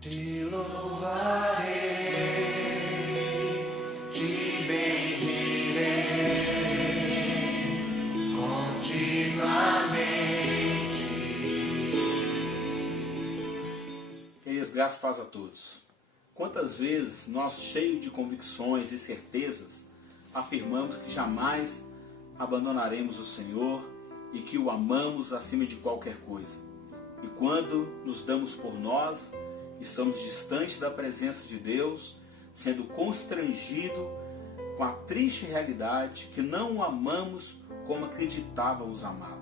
Te louvarei, te bendirei continuamente. Graças e paz a todos. Quantas vezes nós, cheios de convicções e certezas, afirmamos que jamais abandonaremos o Senhor e que o amamos acima de qualquer coisa. E quando nos damos por nós, estamos distantes da presença de Deus, sendo constrangidos com a triste realidade que não o amamos como acreditávamos amá-lo.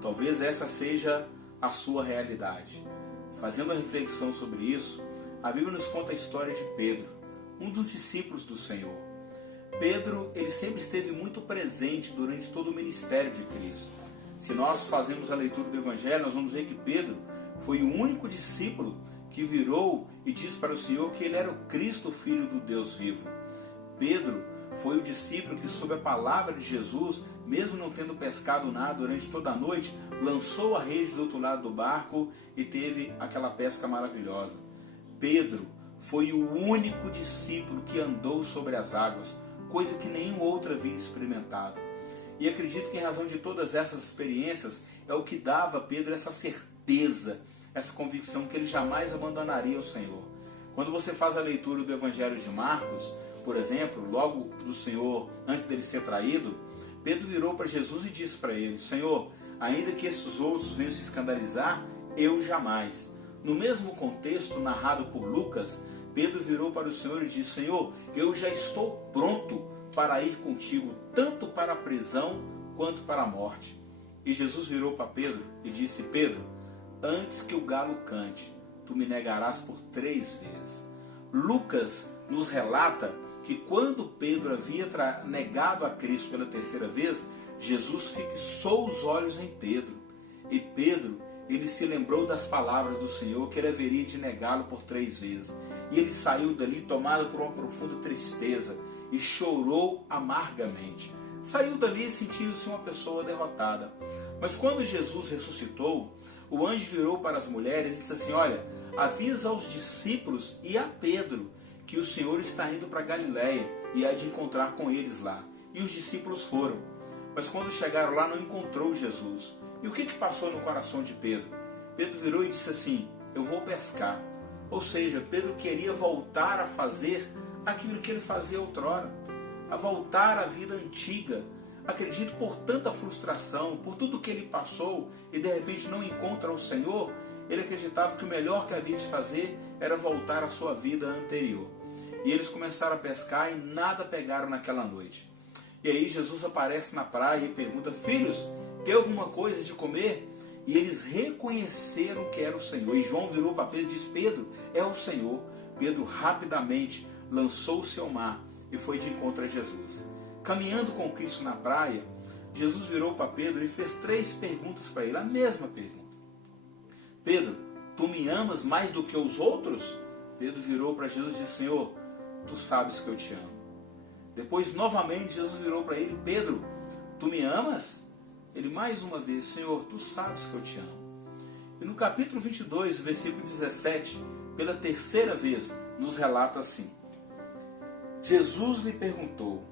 Talvez essa seja a sua realidade. Fazendo a reflexão sobre isso, a Bíblia nos conta a história de Pedro, um dos discípulos do Senhor. Pedro, ele sempre esteve muito presente durante todo o ministério de Cristo. Se nós fazemos a leitura do Evangelho, nós vamos ver que Pedro foi o único discípulo que virou e disse para o Senhor que ele era o Cristo, o Filho do Deus vivo. Pedro foi o discípulo que, sob a palavra de Jesus, mesmo não tendo pescado nada durante toda a noite, lançou a rede do outro lado do barco e teve aquela pesca maravilhosa. Pedro foi o único discípulo que andou sobre as águas, coisa que nenhum outro havia experimentado. E acredito que em razão de todas essas experiências é o que dava a Pedro essa certeza, essa convicção que ele jamais abandonaria o Senhor. Quando você faz a leitura do Evangelho de Marcos, por exemplo, logo do Senhor, antes dele ser traído, Pedro virou para Jesus e disse para ele: Senhor, ainda que esses outros venham se escandalizar, eu jamais. No mesmo contexto narrado por Lucas, Pedro virou para o Senhor e disse: Senhor, eu já estou pronto para ir contigo, tanto para a prisão quanto para a morte. E Jesus virou para Pedro e disse: Pedro, antes que o galo cante, tu me negarás por 3 vezes. Lucas nos relata que quando Pedro havia negado a Cristo pela 3ª vez, Jesus fixou os olhos em Pedro. E Pedro, ele se lembrou das palavras do Senhor, que ele haveria de negá-lo por 3 vezes. E ele saiu dali tomado por uma profunda tristeza e chorou amargamente. Saiu dali sentindo-se uma pessoa derrotada. Mas quando Jesus ressuscitou, o anjo virou para as mulheres e disse assim: olha, avisa aos discípulos e a Pedro que o Senhor está indo para Galiléia e há de encontrar com eles lá. E os discípulos foram. Mas quando chegaram lá, não encontrou Jesus. E o que passou no coração de Pedro? Pedro virou e disse assim: eu vou pescar. Ou seja, Pedro queria voltar a fazer aquilo que ele fazia outrora, a voltar à vida antiga. Acredito, por tanta frustração, por tudo que ele passou e de repente não encontra o Senhor, ele acreditava que o melhor que havia de fazer era voltar à sua vida anterior. E eles começaram a pescar e nada pegaram naquela noite. E aí Jesus aparece na praia e pergunta: filhos, tem alguma coisa de comer? E eles reconheceram que era o Senhor. E João virou para Pedro e disse: Pedro, é o Senhor. Pedro rapidamente lançou-se ao mar e foi de encontro a Jesus. Caminhando com Cristo na praia, Jesus virou para Pedro e fez 3 perguntas para ele, a mesma pergunta. Pedro, tu me amas mais do que os outros? Pedro virou para Jesus e disse: Senhor, tu sabes que eu te amo. Depois, novamente, Jesus virou para ele: Pedro, tu me amas? Ele mais uma vez: Senhor, tu sabes que eu te amo. E no capítulo 22, versículo 17, pela 3ª vez, nos relata assim: Jesus lhe perguntou: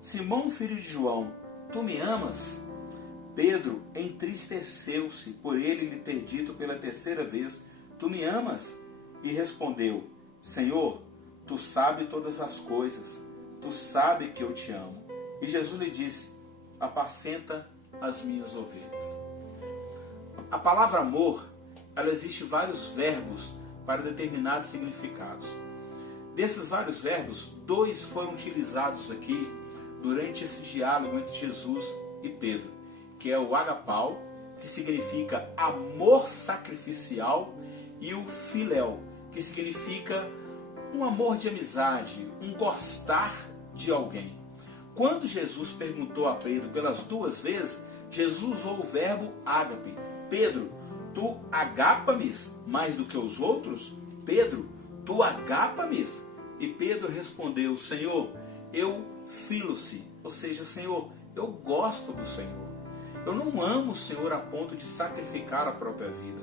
Simão, filho de João, tu me amas? Pedro entristeceu-se por ele lhe ter dito pela 3ª vez: tu me amas? E respondeu: Senhor, tu sabes todas as coisas, tu sabes que eu te amo. E Jesus lhe disse: apacenta as minhas ovelhas. A palavra amor, ela existe vários verbos para determinados significados. Desses vários verbos, 2 foram utilizados aqui durante esse diálogo entre Jesus e Pedro, que é o agapau, que significa amor sacrificial, e o filéu, que significa um amor de amizade, um gostar de alguém. Quando Jesus perguntou a Pedro pelas 2 vezes, Jesus usou o verbo ágape. Pedro, tu agapa-mes mais do que os outros? Pedro, tu agapa-mes? E Pedro respondeu: Senhor, eu filo-se, ou seja, Senhor, eu gosto do Senhor. Eu não amo o Senhor a ponto de sacrificar a própria vida.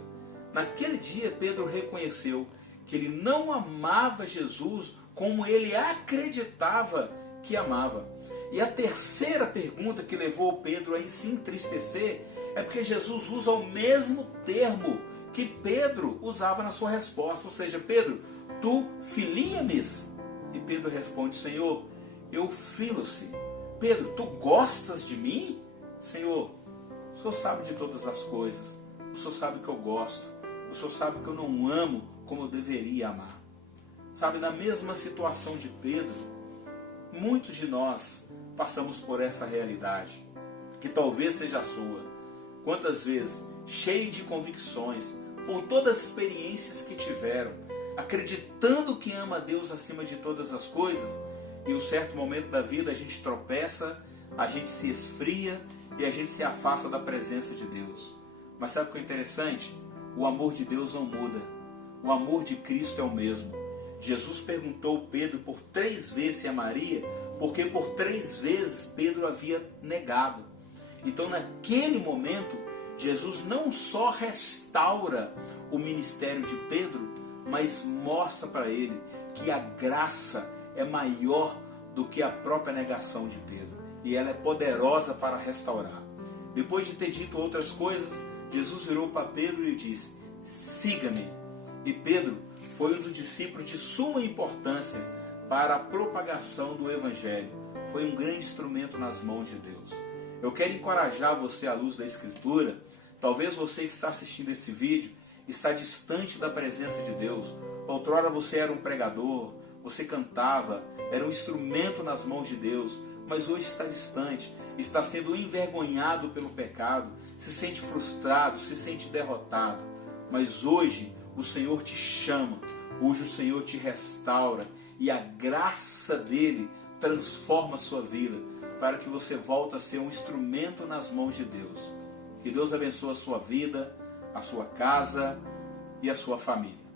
Naquele dia, Pedro reconheceu que ele não amava Jesus como ele acreditava que amava. E a terceira pergunta que levou Pedro a se entristecer é porque Jesus usa o mesmo termo que Pedro usava na sua resposta. Ou seja, Pedro, tu filia-mes? E Pedro responde, Senhor, eu filo-se. Pedro, tu gostas de mim? Senhor, o Senhor sabe de todas as coisas. O Senhor sabe que eu gosto. O Senhor sabe que eu não amo como eu deveria amar. Sabe, na mesma situação de Pedro, muitos de nós passamos por essa realidade, que talvez seja a sua. Quantas vezes, cheio de convicções, por todas as experiências que tiveram, acreditando que ama a Deus acima de todas as coisas, e em um certo momento da vida a gente tropeça, a gente se esfria e a gente se afasta da presença de Deus. Mas sabe o que é interessante? O amor de Deus não muda. O amor de Cristo é o mesmo. Jesus perguntou a Pedro por 3 vezes se amaria, porque por 3 vezes Pedro havia negado. Então naquele momento, Jesus não só restaura o ministério de Pedro, mas mostra para ele que a graça é maior do que a própria negação de Pedro. E ela é poderosa para restaurar. Depois de ter dito outras coisas, Jesus virou para Pedro e disse, siga-me. E Pedro foi um dos discípulos de suma importância para a propagação do Evangelho. Foi um grande instrumento nas mãos de Deus. Eu quero encorajar você à luz da Escritura. Talvez você que está assistindo esse vídeo está distante da presença de Deus. Outrora você era um pregador, você cantava, era um instrumento nas mãos de Deus, mas hoje está distante, está sendo envergonhado pelo pecado, se sente frustrado, se sente derrotado. Mas hoje o Senhor te chama, hoje o Senhor te restaura e a graça dele transforma a sua vida para que você volte a ser um instrumento nas mãos de Deus. Que Deus abençoe a sua vida, a sua casa e a sua família.